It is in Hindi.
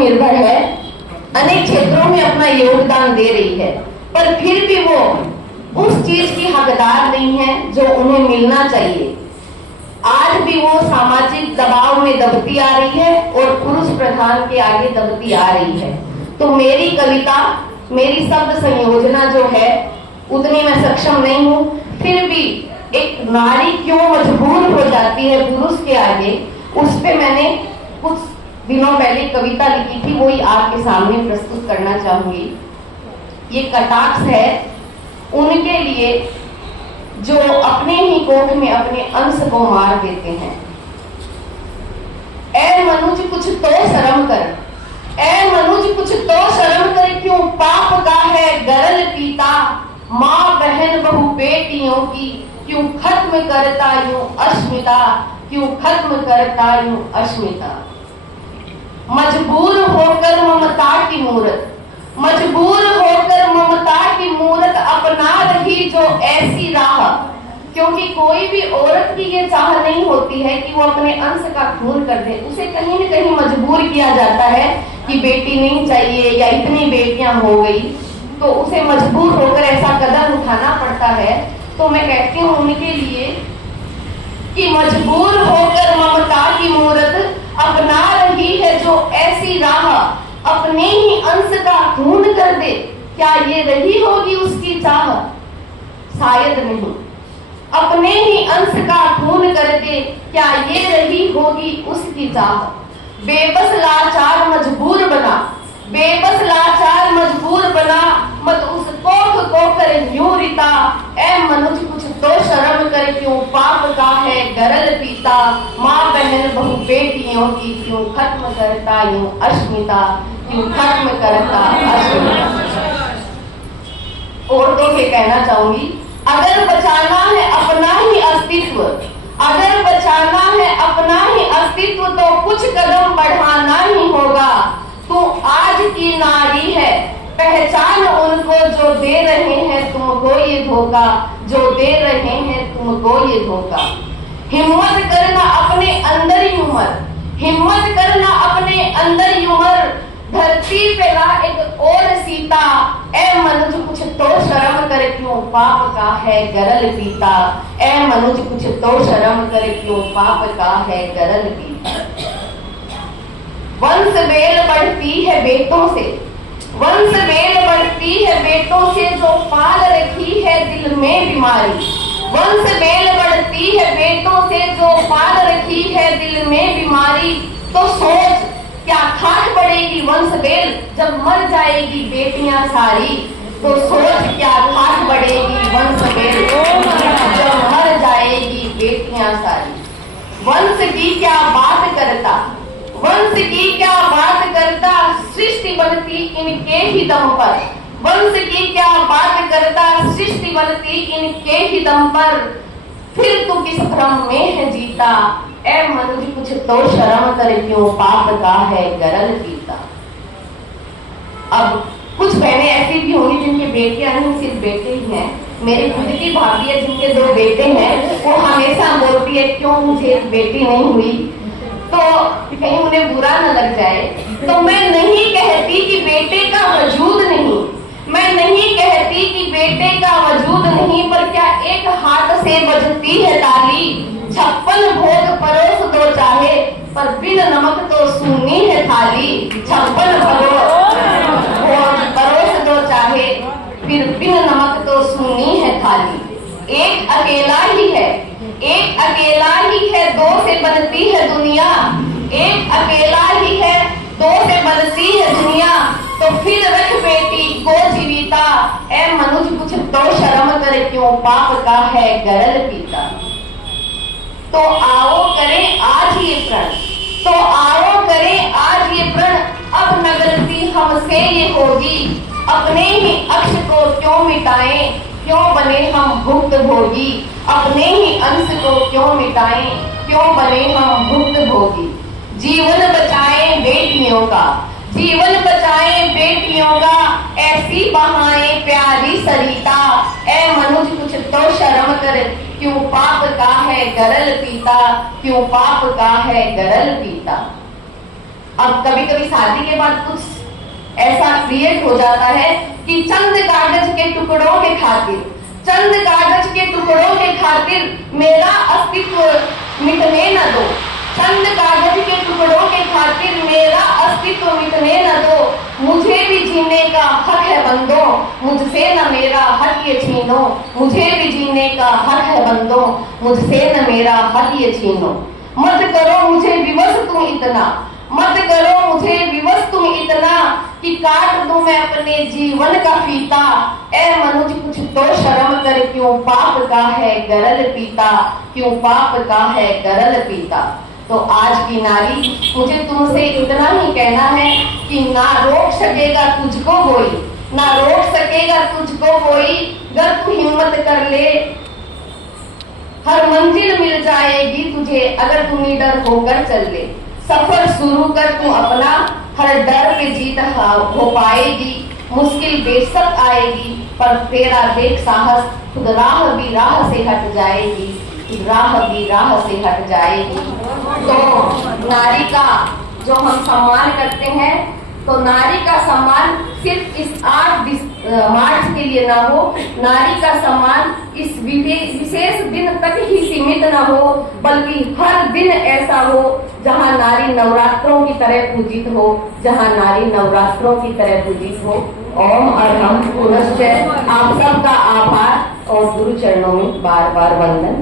आत्मनिर्भर है, अनेक क्षेत्रों में अपना योगदान दे रही है, पर फिर भी वो उस चीज की हकदार नहीं है जो उन्हें मिलना चाहिए। आज भी वो सामाजिक दबाव में दबती आ रही है और पुरुष प्रधान के आगे दबती आ रही है। तो मेरी कविता, मेरी शब्द संयोजना जो है उतनी मैं सक्षम नहीं हूँ, फिर भी एक नारी क्यों मजबूर हो जाती है पुरुष के आगे, उस पे मैंने कुछ दिनों पहले कविता लिखी थी, वही आपके सामने प्रस्तुत करना चाहूंगी। ये कटाक्ष है उनके लिए जो अपने ही कोख में अपने अंश को मार देते हैं। ऐ मनुज कुछ तो शर्म कर, ऐ मनुज कुछ तो शर्म कर, क्यों पाप का है गरल पीता, माँ बहन बहू बेटियों की क्यों खत्म करता यूं अस्मिता, क्यों खत्म करता यूं अस्मिता। मजबूर होकर ममता की मूरत, मजबूर होकर ममता की मूरत अपना रही जो ऐसी राह, क्योंकि कोई भी औरत की ये चाह नहीं होती है कि वो अपने अंश का खून कर दे, उसे कहीं न कहीं मजबूर किया जाता है कि बेटी नहीं चाहिए या इतनी बेटियां हो गई, तो उसे मजबूर होकर ऐसा कदम उठाना पड़ता है। तो मैं कहती हूँ उनके लिए कि मजबूर होकर ममता की मूरत अपना रही है जो ऐसी राह, अपने ही अंश का खून कर दे, क्या ये रही होगी उसकी चाह? शायद नहीं। अपने ही अंश का खून कर दे, क्या ये रही होगी उसकी चाह? बेबस लाचार मजबूर बना, बेबस लाचार मजबूर बना, मत उस कोख को कर यूं रिता, ऐ मनुज कुछ तो शर्म कर, क्यों पाप का है गरल पीता, माँ बहन बहू बेटियों की क्यों खत्म करता यूं अस्मिता, क्यों खत्म करता अस्मिता। औरतों से कहना चाहूंगी, अगर बचाना है अपना ही अस्तित्व, अगर बचाना है अपना ही अस्तित्व, तो कुछ कदम बढ़ाना ही होगा। तू आज की नारी है, पहचान उनको जो दे रहे हैं तुमको ये धोखा, जो दे रहे हैं तुमको ये धोखा। हिम्मत करना अपने अंदर ही उमर, हिम्मत करना अपने अंदर ही उमर, धरती पे ला एक और सीता, ऐ मनुज कुछ तो शर्म कर, क्यों पाप का है गरल पीता, ऐ मनुज कुछ तो शर्म कर, क्यों पाप का है गरल पीता। वंश बेल बढ़ती है बेटों से, वंश बेल बढ़ती है बेटों से, जो पाल रखी है दिल में बीमारी। वंश बेल बढ़ती है बेटों से, जो पाल रखी है दिल में बीमारी। तो सोच क्या खाट पड़ेगी वंश बेल जब मर जाएगी बेटियां सारी, तो सोच क्या खाट पड़ेगी वंश बेल जब मर जाएगी बेटियां सारी। वंश की क्या बात करता, वंश की क्या बात करता, सृष्टि बनती इनके ही दम पर। वंश की क्या बात करता, सृष्टि बनती इनके ही दम पर। फिर तू किस भ्रम में है जीता, ऐ मनुज कुछ तो शर्म कर, क्यों पाप का है गरल पीता। अब कुछ बहनें ऐसी भी होंगी जिनके बेटियां नहीं, सिर्फ बेटे ही हैं। मेरी खुद की भाभी है जिनके 2 बेटे हैं, वो हमेशा बोलती है क्यों मुझे बेटी नहीं हुई, तो कहीं उन्हें बुरा न लग जाए। तो मैं नहीं कहती कि बेटे का वजूद नहीं, मैं नहीं कहती कि बेटे का वजूद नहीं, पर क्या एक हाथ से बजती है ताली, 56 भोग परोस दो चाहे, पर बिन नमक तो सूनी है थाली। 56 भोग परोस दो चाहे, फिर बिन नमक तो सूनी है थाली। एक अकेला ही है, एक अकेला ही है, 2 से बनती है दुनिया। एक अकेला ही है, 2 से बनती है दुनिया, तो फिर रख बेटी को जीविता, ऐ मनुज कुछ तो शर्म कर, क्यों पाप का है गरल पीता। तो आओ करें आज ये प्रण, तो आओ करें आज ये प्रण, अब न गलती हमसे ये होगी, अपने ही अक्ष को क्यों मिटाएं, क्यों बने हम भुक्त भोगी, अपने ही अंश को क्यों मिटाएं, क्यों बने हम भुक्त भोगी। जीवन बचाएं बेटियों का, जीवन बचाएं बेटियों का, ऐसी बहाएं प्यारी सरिता, ऐ मनुज कुछ तो शर्म कर, क्यों पाप का है गरल पीता, क्यों पाप का है गरल पीता। अब कभी कभी शादी के बाद कुछ ऐसा क्रिएट हो जाता है कि चंद कागज के टुकड़ों के खातिर, चंद कागज के टुकड़ों के खातिर मेरा अस्तित्व मिटने न दो, चंद कागज के टुकड़ों के खातिर मेरा अस्तित्व मिटने न दो। मुझे भी जीने का हक है बंदो, मुझसे न मेरा हक ये छीनो, मुझे भी जीने का हक है बंदो, मुझसे न मेरा हक ये छीनो। मत करो मुझे विवश तुम इतना, मत करो मुझे विवश तुम इतना कि काट दूं मैं अपने जीवन का फीता। ए मनुज कुछ तो शर्म कर, क्यों पाप का है गरल पीता, क्यों पाप का है गरल पीता। तो आज की नारी, मुझे तुमसे इतना ही कहना है कि ना रोक सकेगा तुझको कोई, ना रोक सकेगा तुझको कोई, अगर तू हिम्मत कर ले हर मंजिल मिल जाएगी तुझे, अगर तू निडर होकर चल ले। सफर शुरू कर तू अपना, हर डर पे जीत हो पाएगी, मुश्किल बेशक आएगी पर तेरा देख साहस, खुद राह भी राह से हट जाएगी, खुद राह भी राह से हट जाएगी। तो नारी का जो हम सम्मान करते हैं, तो नारी का सम्मान सिर्फ इस 8 मार्च के लिए ना हो, नारी का सम्मान इस विशेष दिन तक ही सीमित ना हो, बल्कि हर दिन ऐसा हो जहां नारी नवरात्रों की तरह पूजित हो, जहां नारी नवरात्रों की तरह पूजित हो। ओम अर्हम पुनश्च। आप सबका आभार और गुरु चरणों में बार बार वंदन।